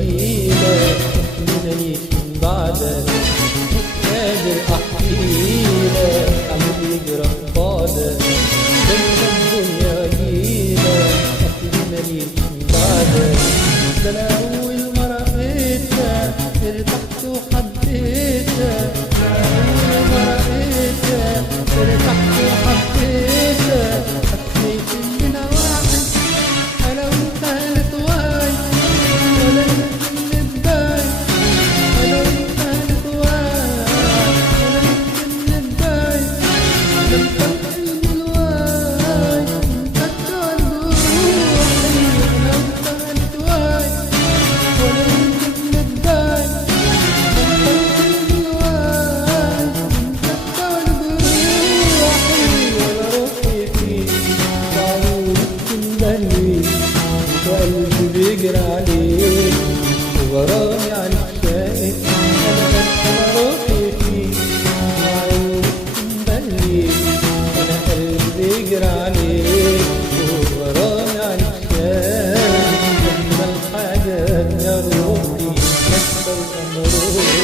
اجيلك خلينا نعيش من بعدك مش قادر احكيلك عم يجرى في بعدك لما الدنيا اجيلك خلينا نعيش من بعدك ده انا اول مرة لقيتك ارتحت وحبيتك اول مرة لقيتك ارتحت وحبيتك حسيت اننا واحد انا وانت هنتواي ولا يمكن نتباي انا وانت هنتواي ولا يمكن نتباي ده انت الحلم الواي انت الجوع روحي انا وانت هنتواي ولا يمكن نتباي ده انت الحلم الواي انت الجوع روحي ولا روحي فيك وعيونك تندهلي وقلبي بيجري عليك وغرامي عليك شايف انا روحي فيك وعيونك تندهلي انا قلبي بيجري عليك وغرامي عليك شايف اجمل حاجة يا روحي حتى وانا روحي